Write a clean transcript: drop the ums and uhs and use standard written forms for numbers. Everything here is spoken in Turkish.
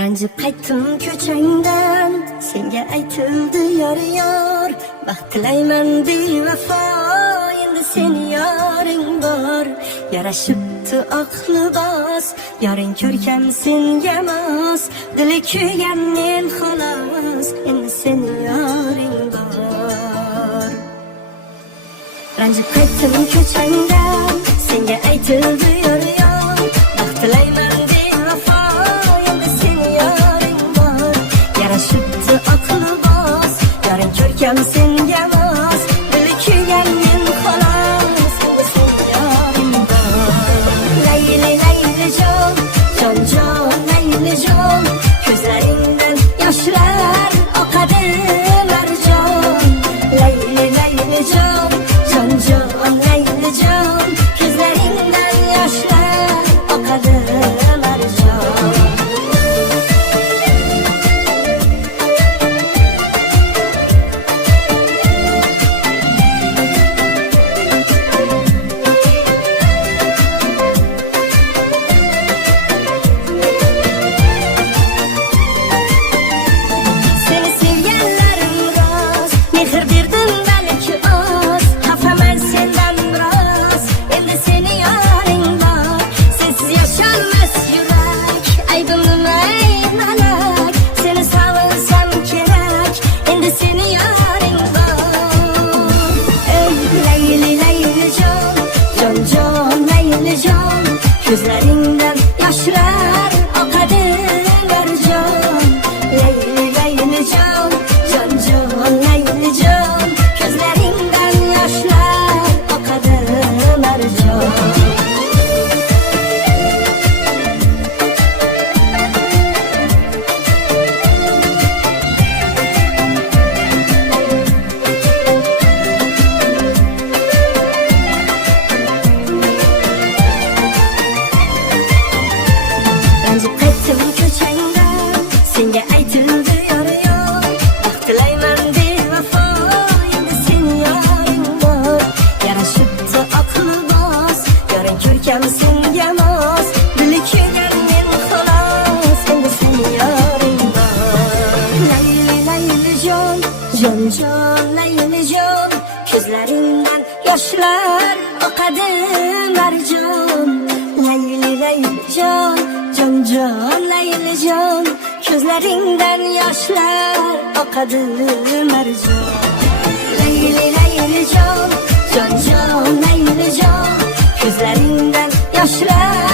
Ranjib qaytdim ko'changdan, senga aytildi yor, baxt tilayman bevafo, endi seni yoring bor. Yarashibdi aqli bos, yoring ko'rkam senga mos, dili kuygan men xolos, endi seni yoring bor. Ranjib qaytdim ko'changdan, senga aytildi yor, baxt tilayman bevafo, endi seni yoring bor. Yarashibdi aqli bos, yoring ko'rkam senga mos, dili kuygan men xolos, endi seni yoring bor. Layli layli jon, jon jon layli jon, ko'zlaringdan yoshlar oqadi marjon. Layli layli jon, jon jon layli jon, ko'zlaringdan yoshlar oqadi marjon. Seni sevganlarim rost, mehr berdim balki oz, xafaman sendan biroz, endi seni yoring bor. Sensiz yasholmas yurak, aybim nima ey malak, seni sog'insam kerak, endi seni yoring bor. Ey layli layli jon, jon jon layli jon, ko'zlaringdan yoshlar oqadi marjon. Layli layli jon, jon jon layli jon, ko'zlaringdan yoshlar oqadi marjon. Ranjib qaytdim ko'changdan, senga aytildi yor, baxt tilayman bevafo, endi seni yoring bor. Yarashibdi aqli bos, yoring ko'rkam senga mos, dili kuygan men xolos, endi seni yoring bor. Layli layli jon, jon jon layli jon, ko'zlaringdan yoshlar oqadi marjon. Layli layli jon, jon jon layli jon, ko'zlaringdan yoshlar oqadi marjon. Layli layli jon, jon jon layli jon, ko'zlaringdan yoshlar